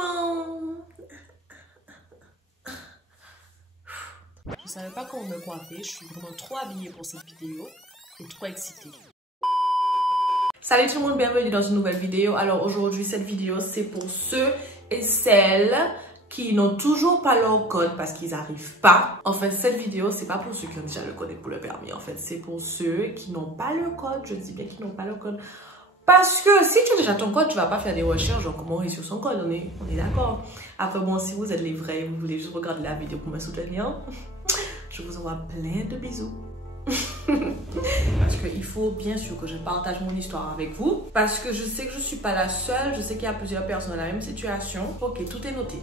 monde! Je savais pas comment me coiffer, je suis vraiment trop habillée pour cette vidéo et trop excitée. Salut tout le monde, bienvenue dans une nouvelle vidéo. Alors aujourd'hui, cette vidéo, c'est pour ceux et celles qui n'ont toujours pas leur code parce qu'ils n'arrivent pas. En fait, cette vidéo, c'est pas pour ceux qui ont déjà le code et pour le permis. En fait, c'est pour ceux qui n'ont pas le code. Je dis bien qui n'ont pas le code. Parce que si tu as déjà ton code, tu vas pas faire des recherches genre comment réussir son code. On est d'accord. Après, bon, si vous êtes les vrais, vous voulez juste regarder la vidéo pour me soutenir, je vous envoie plein de bisous. Parce qu'il faut bien sûr que je partage mon histoire avec vous. Parce que je sais que je suis pas la seule. Je sais qu'il y a plusieurs personnes dans la même situation. Ok, tout est noté.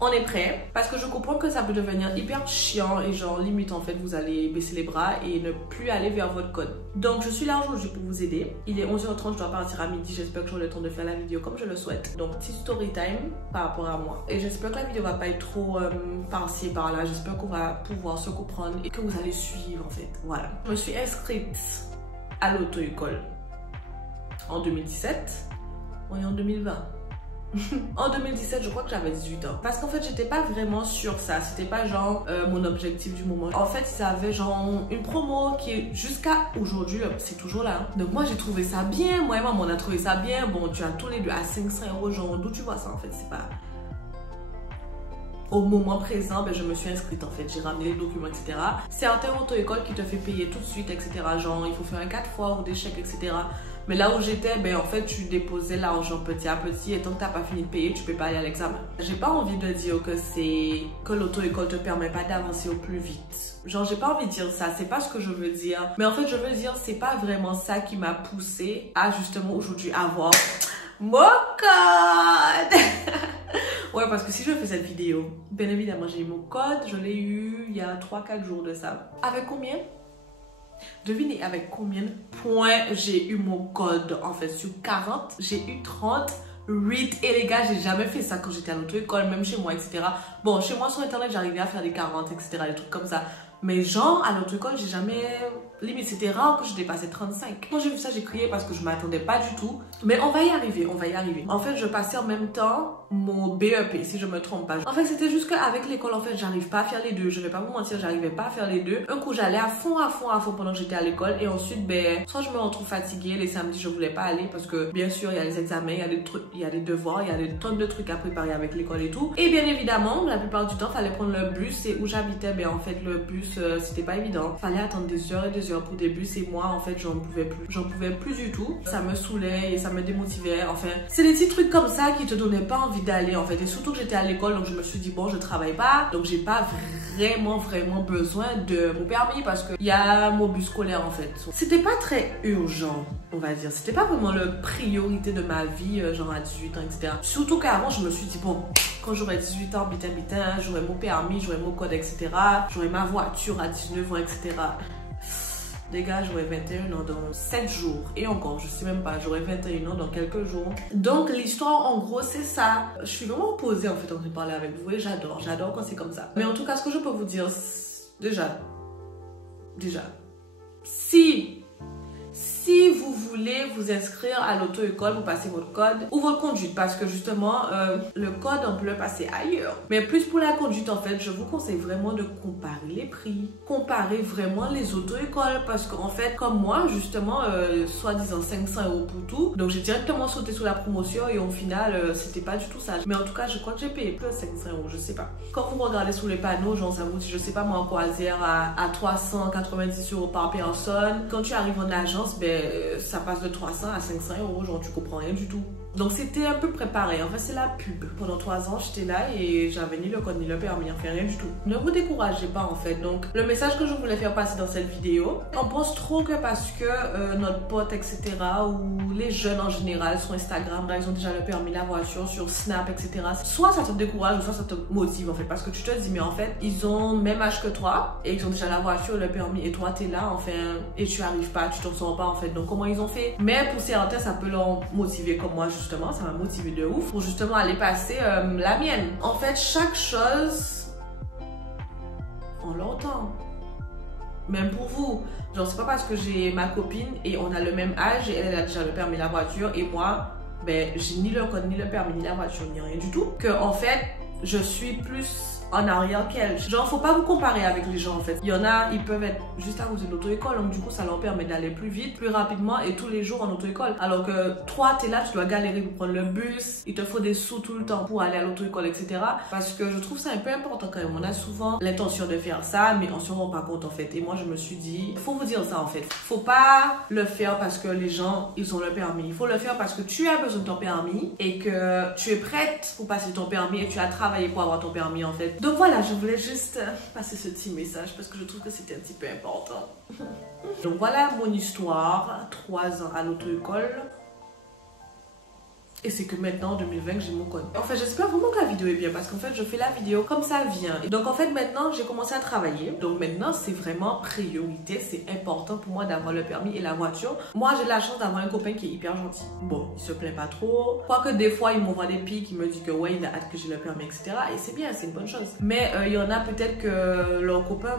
On est prêt parce que je comprends que ça peut devenir hyper chiant et genre limite en fait vous allez baisser les bras et ne plus aller vers votre code. Donc je suis là aujourd'hui pour vous aider. Il est 11h30, je dois partir à midi. J'espère que j'aurai le temps de faire la vidéo comme je le souhaite. Donc petit story time par rapport à moi. Et j'espère que la vidéo va pas être trop par-ci et par-là. J'espère qu'on va pouvoir se comprendre et que vous allez suivre en fait. Voilà. Je me suis inscrite à l'auto-école en 2017. On est en 2020. En 2017, je crois que j'avais 18 ans. Parce qu'en fait, j'étais pas vraiment sur ça. C'était pas genre mon objectif du moment. En fait, ça avait genre une promo qui est jusqu'à aujourd'hui, c'est toujours là. Donc moi, j'ai trouvé ça bien. Moi et maman, on a trouvé ça bien. Bon, tu as tous les deux à 500 €. Genre, d'où tu vois ça en fait? C'est pas... Au moment présent, ben, je me suis inscrite en fait, j'ai ramené les documents, etc. Certaines auto-écoles qui te fait payer tout de suite, etc. Genre, il faut faire un 4 fois ou des chèques, etc. Mais là où j'étais, ben, en fait, tu déposais l'argent petit à petit et tant que tu n'as pas fini de payer, tu peux pas aller à l'examen. J'ai pas envie de dire que l'auto-école te permet pas d'avancer au plus vite. Genre, j'ai pas envie de dire ça, c'est pas ce que je veux dire. Mais en fait, je veux dire, c'est pas vraiment ça qui m'a poussée à justement aujourd'hui avoir mon code. Ouais, parce que si je fais cette vidéo, bien évidemment, j'ai eu mon code, je l'ai eu il y a 3-4 jours de ça. Avec combien? Devinez avec combien de points j'ai eu mon code. En fait, sur 40, j'ai eu 38. Et les gars, j'ai jamais fait ça quand j'étais à l'auto-école, même chez moi, etc. Bon, chez moi, sur Internet, j'arrivais à faire des 40, etc. Des trucs comme ça. Mais genre, à l'auto-école, j'ai jamais... Limite, c'était rare que je dépassais 35. Quand j'ai vu ça, j'ai crié parce que je m'attendais pas du tout. Mais on va y arriver, on va y arriver. En fait, je passais en même temps mon BEP, si je me trompe pas. En fait, c'était juste qu'avec l'école, en fait, j'arrive pas à faire les deux. Je vais pas vous mentir, j'arrivais pas à faire les deux. Un coup, j'allais à fond pendant que j'étais à l'école. Et ensuite, ben, soit je me retrouve fatiguée. Les samedis, je voulais pas aller parce que, bien sûr, il y a les examens, il y a des trucs, il y a des devoirs, il y a des tonnes de trucs à préparer avec l'école et tout. Et bien évidemment, la plupart du temps, fallait prendre le bus. Et où j'habitais, ben, en fait, le bus, c'était pas évident. Fallait attendre des heures et des heures pour des bus. Et moi, en fait, j'en pouvais plus. J'en pouvais plus du tout. Ça me saoulait et ça me démotivait. Enfin, c'est des petits trucs comme ça qui te donnaient pas envie d'aller, en fait. Et surtout que j'étais à l'école, donc je me suis dit, bon, je travaille pas. Donc, j'ai pas vraiment besoin de mon permis parce qu'il y a mon bus scolaire, en fait. C'était pas très urgent, on va dire. C'était pas vraiment la priorité de ma vie, genre à 18 ans, etc. Surtout qu'avant, je me suis dit, bon, quand j'aurai 18 ans, bitin, j'aurai mon permis, j'aurai mon code, etc. J'aurai ma voiture à 19 ans, etc. Les gars, j'aurai 21 ans dans 7 jours. Et encore, je sais même pas, j'aurai 21 ans dans quelques jours. Donc, l'histoire, en gros, c'est ça. Je suis vraiment opposée, en fait, en train de parler avec vous. Et j'adore quand c'est comme ça. Mais en tout cas, ce que je peux vous dire, déjà, si vous voulez vous inscrire à l'auto-école, vous passez votre code ou votre conduite parce que justement, le code, on peut le passer ailleurs. Mais plus pour la conduite, en fait, je vous conseille vraiment de comparer les prix, comparer vraiment les auto-écoles parce qu'en fait, comme moi, justement, soi-disant 500 € pour tout. Donc, j'ai directement sauté sous la promotion et au final, c'était pas du tout ça. Mais en tout cas, je crois que j'ai payé plus 500 €, je sais pas. Quand vous regardez sous les panneaux, genre, ça vous dit, je sais pas moi, en croisière à 390 € par personne. Quand tu arrives en agence, ben, ça passe de 300 à 500 €, genre tu comprends rien du tout. Donc c'était un peu préparé, en fait c'est la pub. Pendant 3 ans j'étais là et j'avais ni le code ni le permis, enfin rien du tout. Ne vous découragez pas en fait. Donc le message que je voulais faire passer dans cette vidéo, on pense trop que parce que notre pote etc. ou les jeunes en général sur Instagram, là ils ont déjà le permis, la voiture, sur Snap etc. Soit ça te décourage ou soit ça te motive en fait parce que tu te dis mais en fait ils ont même âge que toi et ils ont déjà la voiture, le permis et toi t'es là enfin et tu arrives pas, tu t'en sors pas en fait. Donc comment ils ont fait? Mais pour certains ça peut leur motiver comme moi justement, ça m'a motivé de ouf pour justement aller passer la mienne. En fait chaque chose on l'entend. Même pour vous, genre c'est pas parce que j'ai ma copine et on a le même âge et elle a déjà le permis de la voiture et moi ben j'ai ni le code, ni le permis, ni la voiture, ni rien du tout. Que en fait, je suis plus en arrière qu'elle. Genre, faut pas vous comparer avec les gens en fait. Il y en a, ils peuvent être juste à côté de l'auto-école, donc du coup, ça leur permet d'aller plus vite, plus rapidement et tous les jours en auto-école. Alors que toi, t'es là, tu dois galérer pour prendre le bus, il te faut des sous tout le temps pour aller à l'auto-école, etc. Parce que je trouve ça un peu important quand même. On a souvent l'intention de faire ça, mais on se rend pas compte en fait. Et moi, je me suis dit, faut vous dire ça en fait. Faut pas le faire parce que les gens, ils ont le permis. Il faut le faire parce que tu as besoin de ton permis et que tu es prête pour passer ton permis et tu as travaillé pour avoir ton permis en fait. Donc voilà, je voulais juste passer ce petit message parce que je trouve que c'était un petit peu important. Donc voilà mon histoire, 3 ans à l'auto-école. Et c'est que maintenant en 2020 j'ai mon code. En fait j'espère vraiment que la vidéo est bien parce qu'en fait je fais la vidéo comme ça vient. Et donc en fait maintenant j'ai commencé à travailler. Donc maintenant c'est vraiment priorité. C'est important pour moi d'avoir le permis et la voiture. Moi j'ai la chance d'avoir un copain qui est hyper gentil. Bon il se plaint pas trop. Quoique des fois il m'envoie des pics, il me dit que ouais il a hâte que j'ai le permis etc. Et c'est bien, c'est une bonne chose. Mais il y en a peut-être que leur copain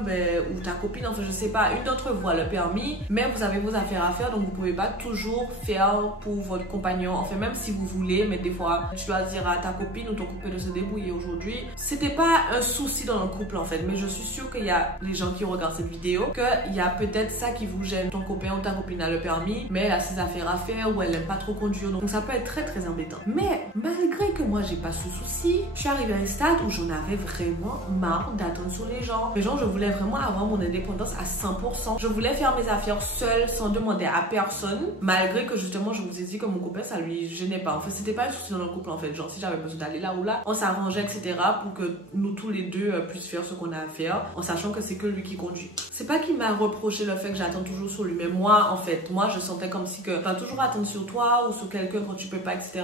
ou ta copine, enfin je sais pas, une d'entre vous a le permis. Mais vous avez vos affaires à faire donc vous pouvez pas toujours faire pour votre compagnon. Enfin même si vous voulez, mais des fois tu dois dire à ta copine ou ton copain de se débrouiller aujourd'hui. C'était pas un souci dans le couple en fait, mais je suis sûre qu'il y a les gens qui regardent cette vidéo, qu'il y a peut-être ça qui vous gêne. Ton copain ou ta copine a le permis, mais elle a ses affaires à faire ou elle aime pas trop conduire, donc ça peut être très très embêtant. Mais malgré que moi j'ai pas ce souci, je suis arrivée à un stade où j'en avais vraiment marre d'attendre sur les gens. Les gens, je voulais vraiment avoir mon indépendance à 100%. Je voulais faire mes affaires seule sans demander à personne, malgré que justement je vous ai dit que mon copain ça lui gênait pas. En fait c'était pas un souci dans le couple en fait, genre si j'avais besoin d'aller là ou là, on s'arrangeait etc pour que nous tous les deux puissions faire ce qu'on a à faire en sachant que c'est que lui qui conduit. C'est pas qu'il m'a reproché le fait que j'attends toujours sur lui, mais moi en fait, moi je sentais comme si que t'as toujours attendre sur toi ou sur quelqu'un quand tu peux pas etc.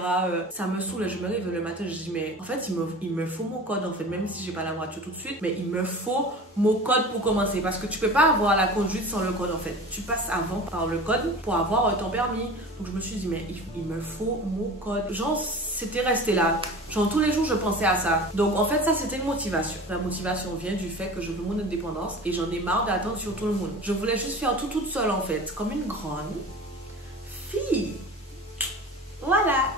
Ça me saoule. Je me réveille le matin, je dis mais en fait il me faut mon code en fait, même si j'ai pas la voiture tout de suite, mais il me faut mon code pour commencer parce que tu peux pas avoir la conduite sans le code en fait. Tu passes avant par le code pour avoir ton permis. Donc je me suis dit mais il me faut mon code. Genre c'était resté là. Genre tous les jours je pensais à ça. Donc en fait ça c'était une motivation. La motivation vient du fait que je veux mon indépendance et j'en ai marre d'attendre sur tout le monde. Je voulais juste faire tout toute seule en fait, comme une grande fille. Voilà.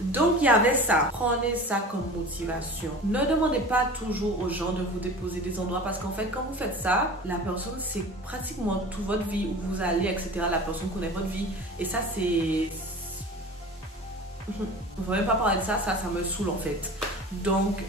Donc il y avait ça. Prenez ça comme motivation. Ne demandez pas toujours aux gens de vous déposer des endroits parce qu'en fait quand vous faites ça, la personne c'est pratiquement toute votre vie où vous allez etc. La personne connaît votre vie et ça c'est... On ne va même pas parler de ça, ça me saoule en fait. Donc,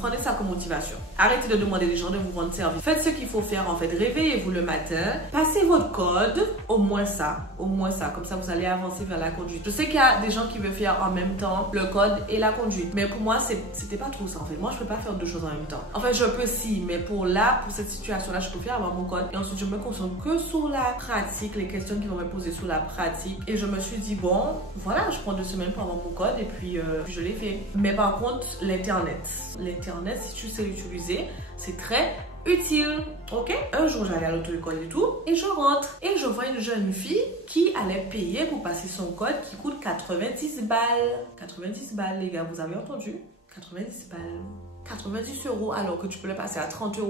prenez ça comme motivation. Arrêtez de demander les gens de vous rendre service. Faites ce qu'il faut faire en fait. Réveillez-vous le matin. Passez votre code. Au moins ça. Au moins ça. Comme ça, vous allez avancer vers la conduite. Je sais qu'il y a des gens qui veulent faire en même temps le code et la conduite. Mais pour moi, c'était pas trop ça en fait. Moi, je peux pas faire deux choses en même temps. En fait, je peux si. Mais pour cette situation-là, je préfère avoir mon code. Et ensuite, je me concentre que sur la pratique. Les questions qui vont me poser sur la pratique. Et je me suis dit, bon, voilà, je prends 2 semaines pour avoir mon code. Et puis, je l'ai fait. Mais par contre, l'internet, si tu sais l'utiliser, c'est très utile, ok? Un jour j'allais à l'auto-école et tout, et je rentre, et je vois une jeune fille qui allait payer pour passer son code qui coûte 90 balles. 90 balles les gars, vous avez entendu? 90 balles. 90 € alors que tu peux le passer à 30 €.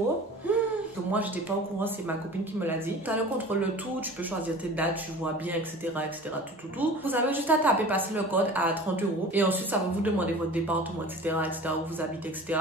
Donc moi j'étais pas au courant, c'est ma copine qui me l'a dit. Tu as le contrôle de tout, tu peux choisir tes dates, tu vois bien, etc. tout. Vous avez juste à taper, passer le code à 30 € et ensuite ça va vous demander votre département, etc. où vous habitez, etc.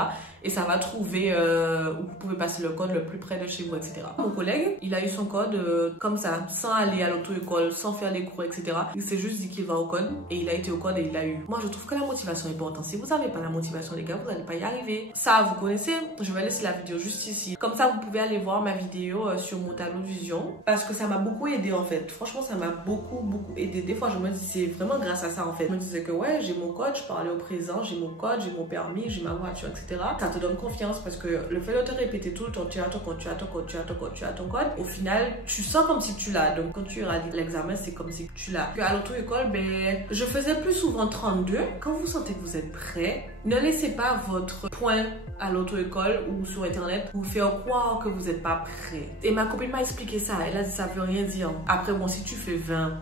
Et ça va trouver où vous pouvez passer le code le plus près de chez vous, etc. Mon collègue, il a eu son code comme ça, sans aller à l'auto-école, sans faire les cours, etc. Il s'est juste dit qu'il va au code et il a été au code et il l'a eu. Moi je trouve que la motivation est importante. Si vous n'avez pas la motivation les gars, vous n'allez pas y arriver. Ça vous connaissez, je vais laisser la vidéo juste ici. Comme ça vous pouvez aller voir ma vidéo sur mon tableau de vision parce que ça m'a beaucoup aidé en fait. Franchement ça m'a beaucoup aidé. Des fois je me dis c'est vraiment grâce à ça en fait. Je me disais que ouais j'ai mon code, je peux aller au présent, j'ai mon code, j'ai mon permis, j'ai ma voiture, etc. Ça te donne confiance parce que le fait de te répéter tout le temps tu as ton code, tu as ton code, tu as ton code, tu as ton code, au final tu sens comme si tu l'as. Donc quand tu irradies l'examen c'est comme si tu l'as. À l'auto-école ben je faisais plus souvent 32. Quand vous sentez que vous êtes prêt, ne laissez pas votre point à l'auto-école ou sur internet vous faire croire que vous n'êtes pas prêt. Et ma copine m'a expliqué ça, elle a dit ça veut rien dire. Après bon si tu fais 20,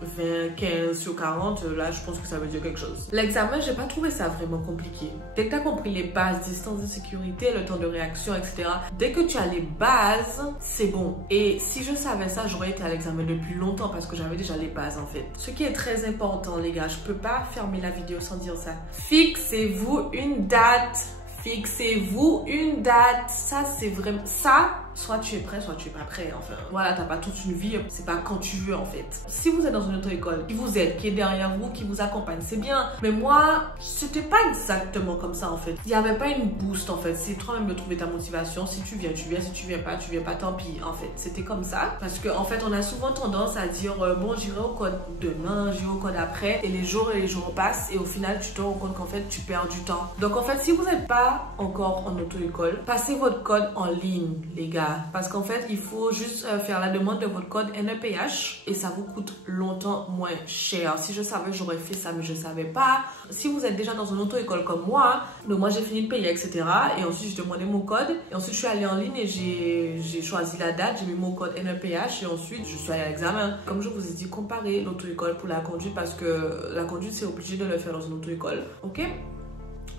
20, 15 sur 40, là je pense que ça veut dire quelque chose. L'examen, j'ai pas trouvé ça vraiment compliqué. Dès que tu as compris les bases, distance de sécurité, le temps de réaction, etc. Dès que tu as les bases, c'est bon. Et si je savais ça, j'aurais été à l'examen depuis longtemps parce que j'avais déjà les bases en fait. Ce qui est très important les gars, je peux pas fermer la vidéo sans dire ça. Fixez-vous une date. Fixez-vous une date. Ça c'est vraiment ça. Soit tu es prêt, soit tu es pas prêt, enfin. Voilà, t'as pas toute une vie, c'est pas quand tu veux, en fait. Si vous êtes dans une auto-école, qui vous aide, qui est derrière vous, qui vous accompagne, c'est bien. Mais moi, c'était pas exactement comme ça, en fait. Il y avait pas une boost, en fait. C'est toi-même de trouver ta motivation. Si tu viens, tu viens. Si tu viens pas, tant pis, en fait. C'était comme ça. Parce que, en fait, on a souvent tendance à dire, bon, j'irai au code demain, j'irai au code après. Et les jours passent. Et au final, tu te rends compte qu'en fait, tu perds du temps. Donc, en fait, si vous n'êtes pas encore en auto-école, passez votre code en ligne, les gars. Parce qu'en fait, il faut juste faire la demande de votre code NEPH et ça vous coûte longtemps moins cher. Si je savais, j'aurais fait ça, mais je ne savais pas. Si vous êtes déjà dans une auto-école comme moi, donc moi j'ai fini de payer, etc. Et ensuite, j'ai demandé mon code. Et ensuite, je suis allée en ligne et j'ai choisi la date. J'ai mis mon code NEPH et ensuite, je suis allée à l'examen. Comme je vous ai dit, comparez l'auto-école pour la conduite parce que la conduite, c'est obligé de le faire dans une auto-école. Ok?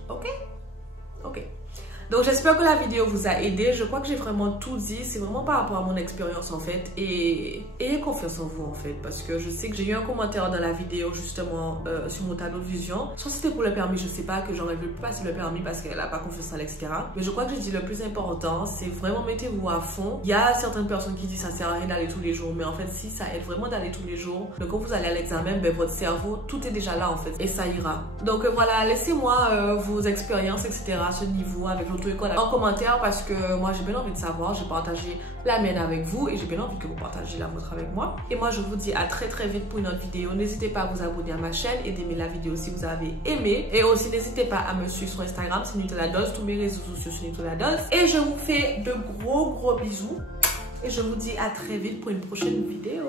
Ok? Ok. Donc j'espère que la vidéo vous a aidé. Je crois que j'ai vraiment tout dit. C'est vraiment par rapport à mon expérience en fait. Et ayez confiance en vous en fait. Parce que je sais que j'ai eu un commentaire dans la vidéo justement sur mon tableau de vision. Soit c'était pour le permis, je sais pas, que j'aurais pu passer le permis parce qu'elle n'a pas confiance en elle, etc. Mais je crois que j'ai dit le plus important, c'est vraiment mettez-vous à fond. Il y a certaines personnes qui disent ça sert à rien d'aller tous les jours. Mais en fait si, ça aide vraiment d'aller tous les jours. Donc quand vous allez à l'examen, ben, votre cerveau, tout est déjà là en fait. Et ça ira. Donc voilà, laissez-moi vos expériences, etc. à ce niveau avec l'auto-école en commentaire parce que moi j'ai bien envie de savoir. J'ai partagé la mienne avec vous et j'ai bien envie que vous partagiez la vôtre avec moi. Et moi je vous dis à très vite pour une autre vidéo. N'hésitez pas à vous abonner à ma chaîne et d'aimer la vidéo si vous avez aimé. Et aussi n'hésitez pas à me suivre sur Instagram, c'est Nutella Dolls, tous mes réseaux sociaux sur Nutella Dolls. Et je vous fais de gros bisous. Et je vous dis à très vite pour une prochaine vidéo.